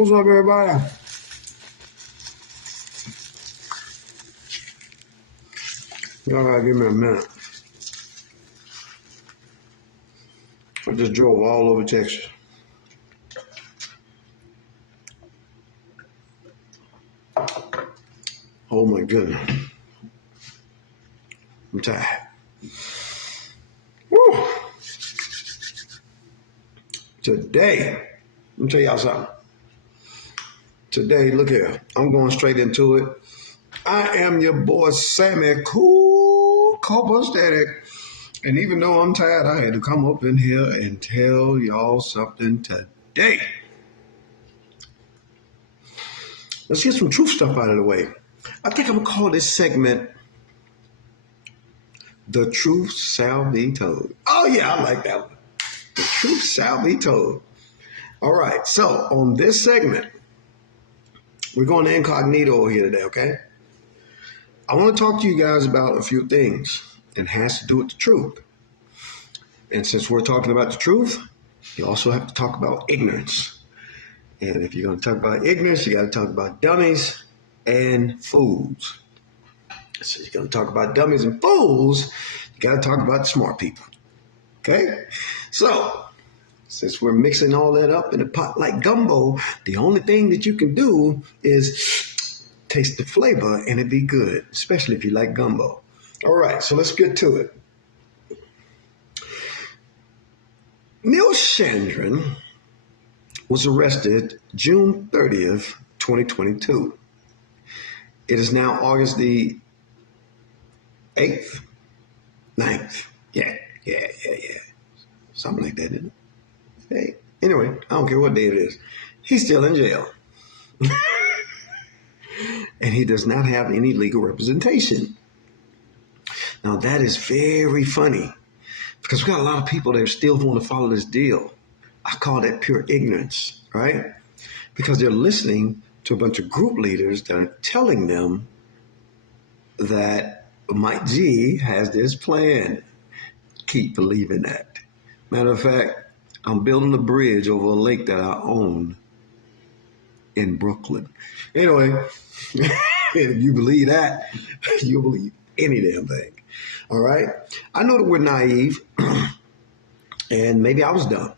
What's up, everybody? Y'all gotta give me a minute. I just drove all over Texas. Oh my goodness. I'm tired. Woo. Today, let me tell y'all something. Today, look here. I'm going straight into it. I am your boy Sammy Cool Copastatic. And even though I'm tired, I had to come up in here and tell y'all something today. Let's get some truth stuff out of the way. I think I'm going to call this segment The Truth Shall Be Told. Oh, yeah, I like that one. The Truth Shall Be Told. All right, so on this segment, we're going to incognito here today, okay? I want to talk to you guys about a few things, and it has to do with the truth. And since we're talking about the truth, you also have to talk about ignorance. And if you're going to talk about ignorance, you got to talk about dummies and fools. So you're going to talk about dummies and fools, you got to talk about the smart people. Okay? So, since we're mixing all that up in a pot like gumbo, the only thing that you can do is taste the flavor and it'd be good, especially if you like gumbo. All right, so let's get to it. Neil Chandran was arrested June 30th, 2022. It is now August the 8th, 9th. Yeah. Something like that, isn't it? Hey, anyway, I don't care what day it is. He's still in jail. And he does not have any legal representation. Now, that is very funny because we got a lot of people that still want to follow this deal. I call that pure ignorance, right? Because they're listening to a bunch of group leaders that are telling them that Mike G has this plan. Keep believing that. Matter of fact, I'm building a bridge over a lake that I own in Brooklyn. Anyway, if you believe that, you'll believe any damn thing. All right? I know that we're naive, and maybe I was dumb.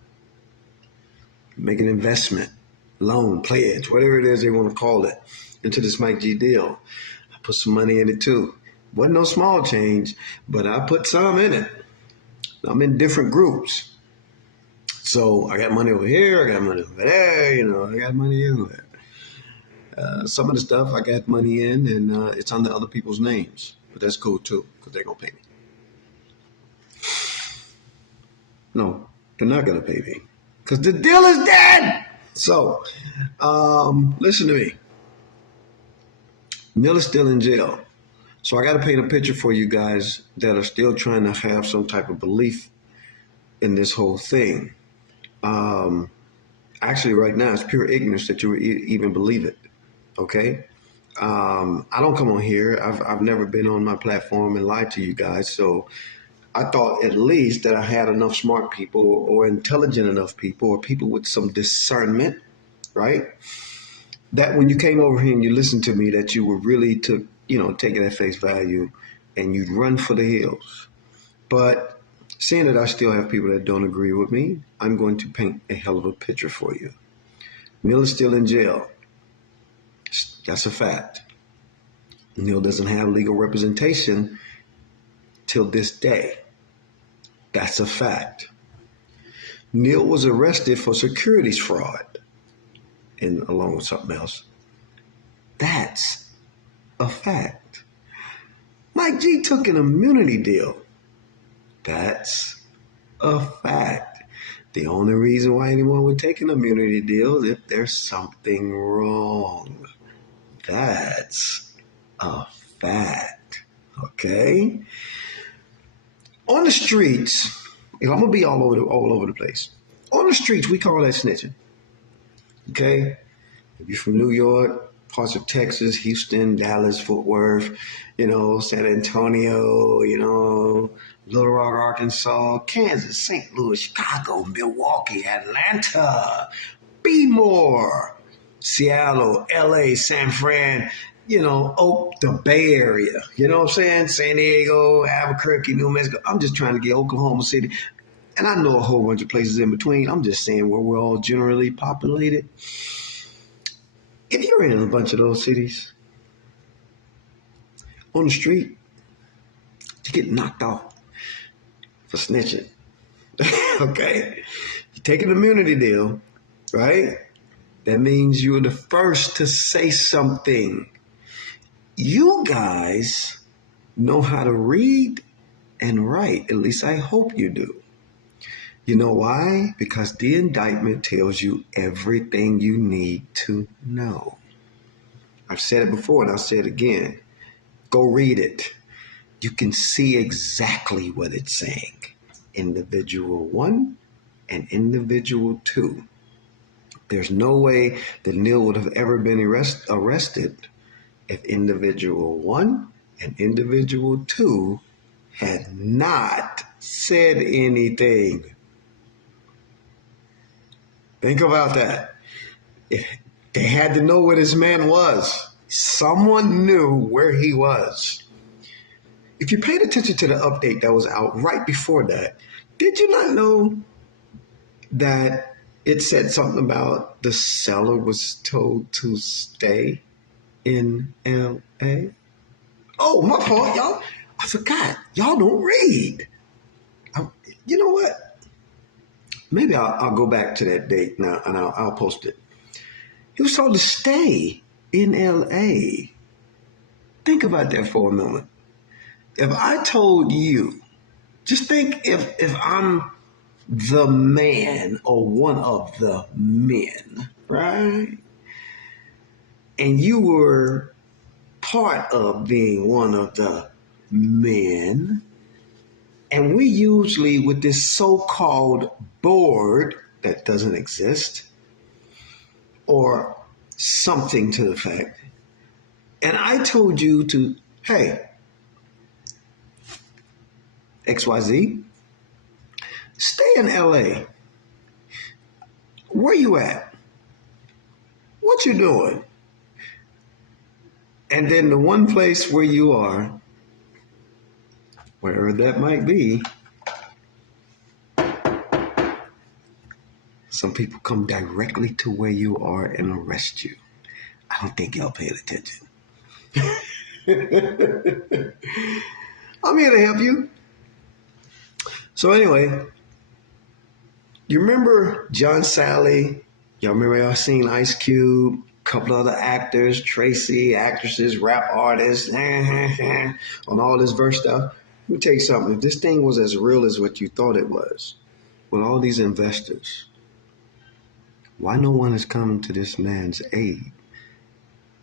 Make an investment, loan, pledge, whatever it is they want to call it, into this Mike G deal. I put some money in it too. Wasn't no small change, but I put some in it. I'm in different groups. So I got money over here, I got money over there, I got money everywhere. Some of the stuff I got money in, and it's under other people's names. But that's cool too, because they're going to pay me. No, they're not going to pay me, because the deal is dead. So, listen to me. Neil is still in jail. So I got to paint a picture for you guys that are still trying to have some type of belief in this whole thing. Actually, right now, it's pure ignorance that you would even believe it. Okay? I don't come on here. I've never been on my platform and lied to you guys. So I thought at least that I had enough smart people or intelligent enough people or people with some discernment, right? That when you came over here and you listened to me, that you were really take it at face value and you'd run for the hills. But seeing that I still have people that don't agree with me, I'm going to paint a hell of a picture for you. Neil is still in jail. That's a fact. Neil doesn't have legal representation till this day. That's a fact. Neil was arrested for securities fraud and along with something else. That's a fact. Mike G took an immunity deal. That's a fact. The only reason why anyone would take an immunity deal is if there's something wrong. That's a fact. Okay? On the streets, I'm gonna be all over the place. On the streets, we call that snitching. Okay? If you're from New York, parts of Texas, Houston, Dallas, Fort Worth, San Antonio, Little Rock, Arkansas, Kansas, St. Louis, Chicago, Milwaukee, Atlanta, be more. Seattle, LA, San Fran, Oak, the Bay Area. You know what I'm saying? San Diego, Albuquerque, New Mexico. I'm just trying to get Oklahoma City. And I know a whole bunch of places in between. I'm just saying where we're all generally populated. If you're in a bunch of those cities, on the street, you get knocked off for snitching. Okay? You take an immunity deal, right? That means you're the first to say something. You guys know how to read and write. At least I hope you do. You know why? Because the indictment tells you everything you need to know. I've said it before and I'll say it again. Go read it. You can see exactly what it's saying. Individual 1 and individual 2. There's no way that Neil would have ever been arrested if individual 1 and individual 2 had not said anything. Think about that. They had to know where this man was. Someone knew where he was. If you paid attention to the update that was out right before that, did you not know that it said something about the seller was told to stay in LA? Oh, my fault, y'all. I forgot. Y'all don't read. You know what? Maybe I'll go back to that date now and I'll post it. He was told to stay in LA. Think about that for a moment. If I told you, just think if I'm the man or one of the men, right? And you were part of being one of the men. And we usually, with this so-called board that doesn't exist, or something to the fact, and I told you to, hey, XYZ, stay in LA. Where you at? What you doing? And then the one place where you are, wherever that might be, some people come directly to where you are and arrest you. I don't think y'all paying attention. I'm here to help you. So anyway, you remember John Sally? Y'all remember y'all seen Ice Cube? A couple other actors, Tracy, actresses, rap artists, on all this verse stuff. Let me tell you something. If this thing was as real as what you thought it was, with all these investors, why no one has come to this man's aid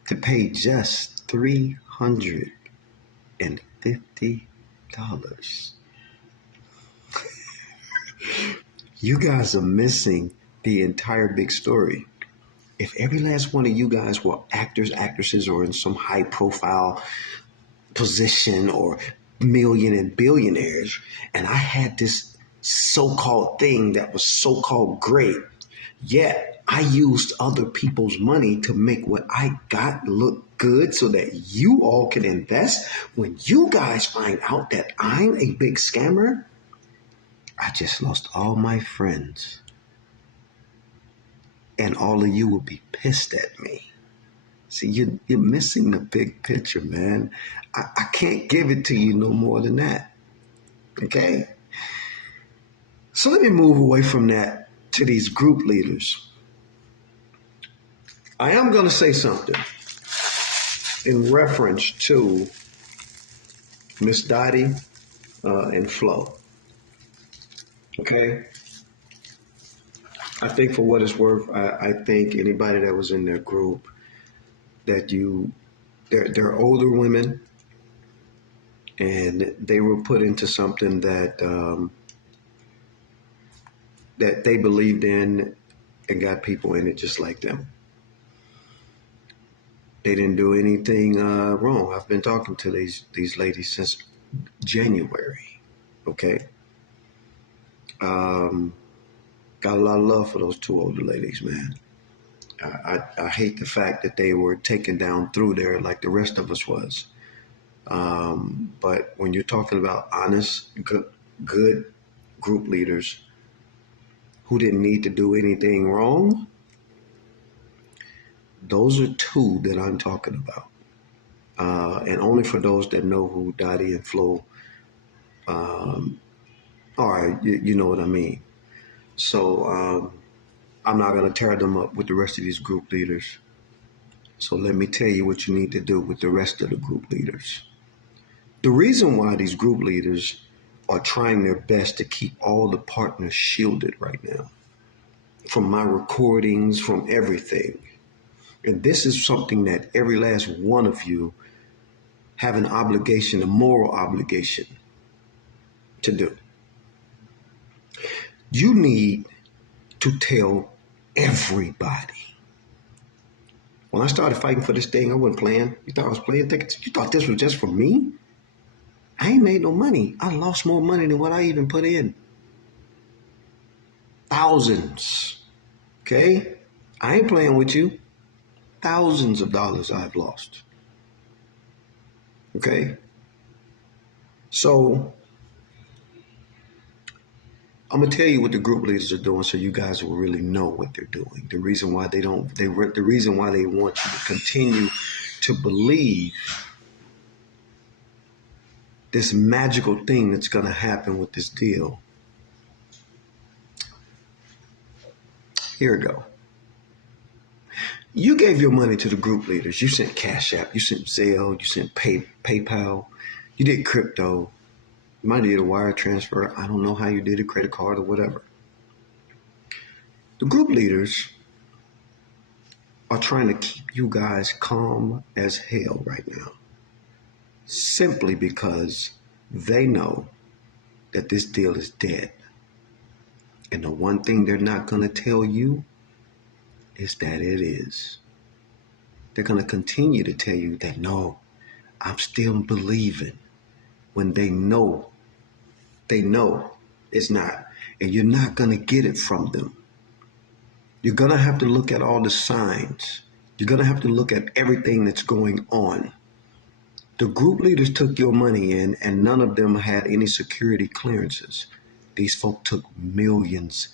to pay just $350? You guys are missing the entire big story. If every last one of you guys were actors, actresses, or in some high profile position or million and billionaires, and I had this so-called thing that was so-called great, yet I used other people's money to make what I got look good so that you all can invest. When you guys find out that I'm a big scammer, I just lost all my friends. And all of you will be pissed at me. See, you're missing the big picture, man. I can't give it to you no more than that. Okay? So let me move away from that to these group leaders. I am going to say something in reference to Miss Dottie and Flo. Okay? I think for what it's worth, I think anybody that was in their group, that they're older women, and they were put into something that that they believed in and got people in it just like them. They didn't do anything wrong. I've been talking to these ladies since January. Okay. Got a lot of love for those two older ladies, man. I hate the fact that they were taken down through there like the rest of us was. But when you're talking about honest, good group leaders who didn't need to do anything wrong, those are two that I'm talking about. And only for those that know who Dottie and Flo are, you know what I mean. So I'm not going to tear them up with the rest of these group leaders. So let me tell you what you need to do with the rest of the group leaders. The reason why these group leaders are trying their best to keep all the partners shielded right now, from my recordings, from everything. And this is something that every last one of you have an obligation, a moral obligation to do. You need to tell everybody. When I started fighting for this thing, I wasn't playing. You thought I was playing? You thought this was just for me? I ain't made no money. I lost more money than what I even put in. Thousands. Okay? I ain't playing with you. Thousands of dollars I've lost. Okay? So I'm gonna tell you what the group leaders are doing, so you guys will really know what they're doing. The reason why they don't, the reason why they want you to continue to believe this magical thing that's gonna happen with this deal. Here we go. You gave your money to the group leaders. You sent Cash App, you sent Zelle, you sent PayPal, you did crypto, you might have did a wire transfer. I don't know how you did a credit card or whatever. The group leaders are trying to keep you guys calm as hell right now, simply because they know that this deal is dead. And the one thing they're not going to tell you is that it is. They're going to continue to tell you that, no, I'm still believing, when they know it's not. And you're not going to get it from them. You're going to have to look at all the signs. You're going to have to look at everything that's going on. The group leaders took your money in, and none of them had any security clearances. These folk took millions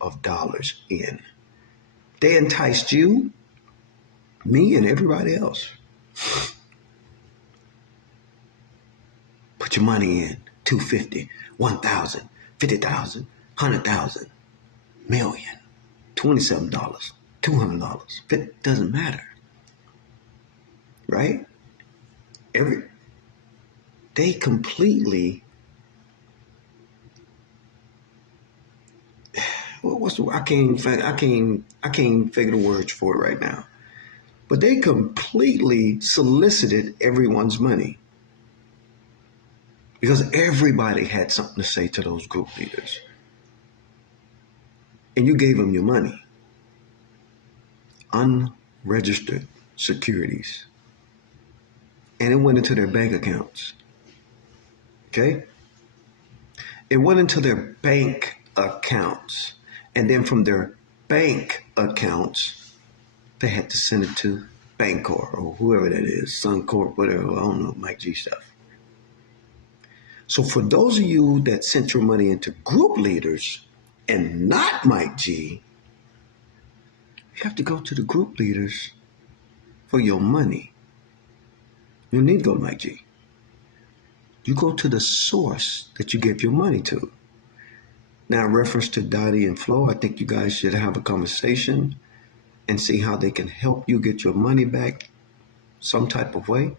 of dollars in. They enticed you, me, and everybody else. Put your money in. 250, 1,000, 50,000, 100,000, million, $27, $200. It doesn't matter, right? They completely. I can't figure the words for it right now. But they completely solicited everyone's money, because everybody had something to say to those group leaders. And you gave them your money. Unregistered securities. And it went into their bank accounts. Okay? It went into their bank accounts. And then from their bank accounts, they had to send it to Bancorp or whoever that is, Suncorp, whatever, I don't know, Mike G stuff. So for those of you that sent your money into group leaders and not Mike G, you have to go to the group leaders for your money. You don't need to go to Mike G. You go to the source that you gave your money to. Now, in reference to Dottie and Flo, I think you guys should have a conversation and see how they can help you get your money back some type of way.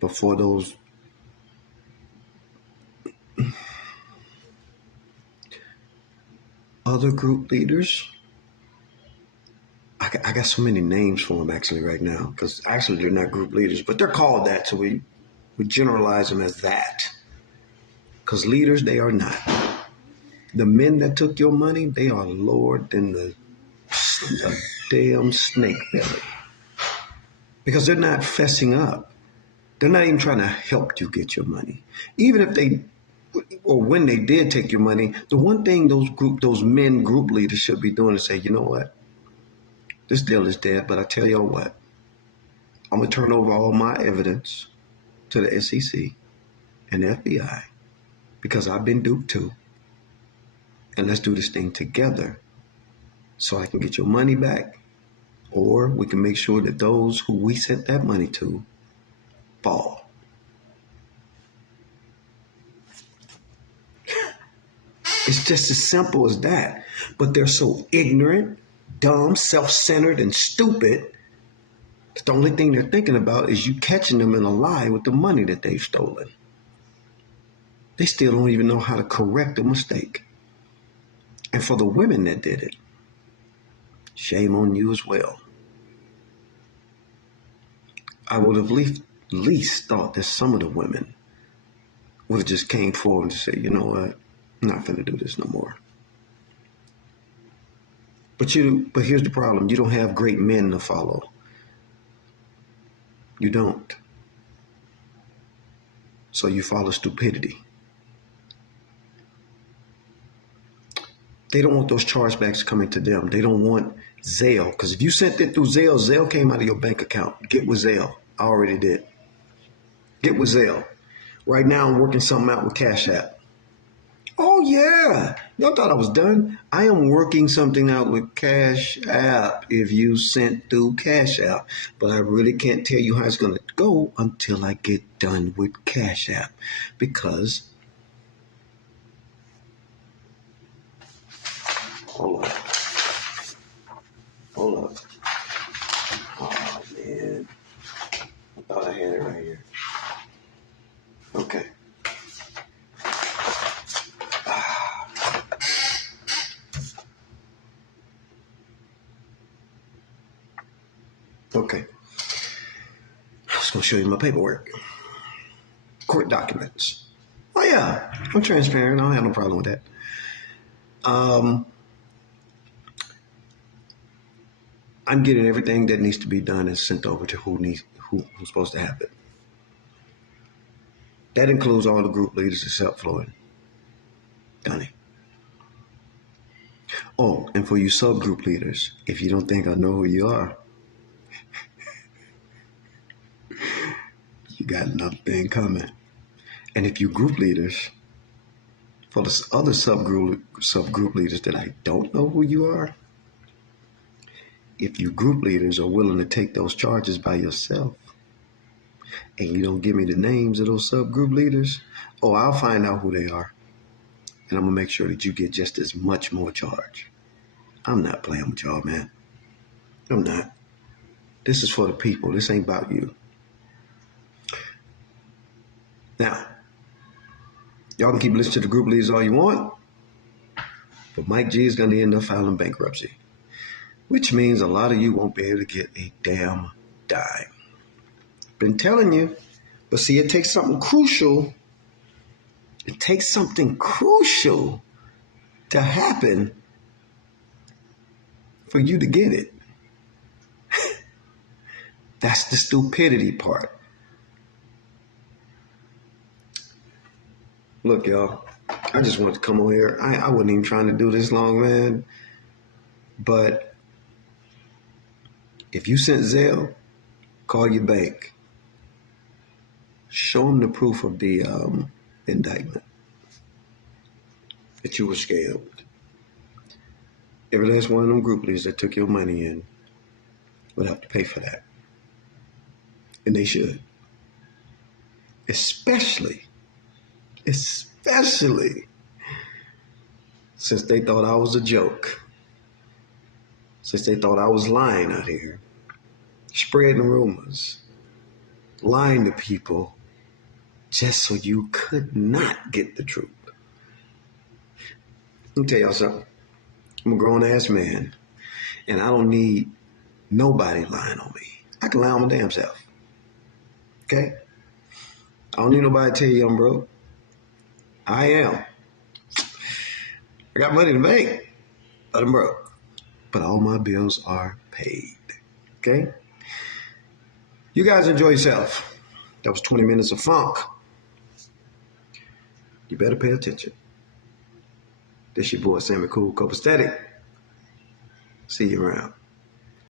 Before those other group leaders, I got so many names for them actually right now, because actually they're not group leaders, but they're called that, so we generalize them as that. Because leaders, they are not. The men that took your money, they are lower than the damn snake belly. Because they're not fessing up. They're not even trying to help you get your money. Even if they or when they did take your money, the one thing those men group leaders should be doing is say, you know what, this deal is dead, but I tell y'all what, I'm gonna turn over all my evidence to the SEC and the FBI because I've been duped too, and let's do this thing together so I can get your money back, or we can make sure that those who we sent that money to fall. It's just as simple as that. But they're so ignorant, dumb, self-centered, and stupid that the only thing they're thinking about is you catching them in a lie with the money that they've stolen. They still don't even know how to correct a mistake. And for the women that did it, shame on you as well. I would have least thought that some of the women would have just came forward and said, you know what, I'm not going to do this no more. But here's the problem. You don't have great men to follow. You don't. So you follow stupidity. They don't want those chargebacks coming to them. They don't want Zelle. Because if you sent it through Zelle, Zelle came out of your bank account. Get with Zelle. I already did. Get with Zelle. Right now I'm working something out with Cash App. Oh yeah. Y'all thought I was done? I am working something out with Cash App if you sent through Cash App. But I really can't tell you how it's going to go until I get done with Cash App. Because hold up. Hold up. Oh man. I thought I had it right here. Okay. Okay. I was going to show you my paperwork. Court documents. Oh, yeah. I'm transparent. I don't have no problem with that. I'm getting everything that needs to be done and sent over to who's supposed to have it. That includes all the group leaders except Flo and Dottie. Oh, and for you subgroup leaders, if you don't think I know who you are, you got another thing coming. And if you group leaders, for the other subgroup leaders that I don't know who you are, if you group leaders are willing to take those charges by yourself and you don't give me the names of those subgroup leaders, oh, I'll find out who they are. And I'm going to make sure that you get just as much more charge. I'm not playing with y'all, man. I'm not. This is for the people. This ain't about you. Now, y'all can keep listening to the group leaders all you want, but Mike G is going to end up filing bankruptcy, which means a lot of you won't be able to get a damn dime. Been telling you. But see, it takes something crucial. It takes something crucial to happen for you to get it. That's the stupidity part. Look, y'all, I just wanted to come on here. I wasn't even trying to do this long, man. But if you sent Zelle, call your bank. Show them the proof of the indictment that you were scammed. Every last one of them group leaders that took your money in would have to pay for that. And they should. Especially since they thought I was a joke. Since they thought I was lying out here, spreading rumors, lying to people just so you could not get the truth. Let me tell y'all something. I'm a grown-ass man, and I don't need nobody lying on me. I can lie on my damn self. Okay? I don't need nobody to tell you I'm broke. I am. I got money in the bank, but I'm broke. But all my bills are paid. Okay? You guys enjoy yourself. That was 20 minutes of funk. You better pay attention. This your boy Sammy Cool Copacetic. See you around.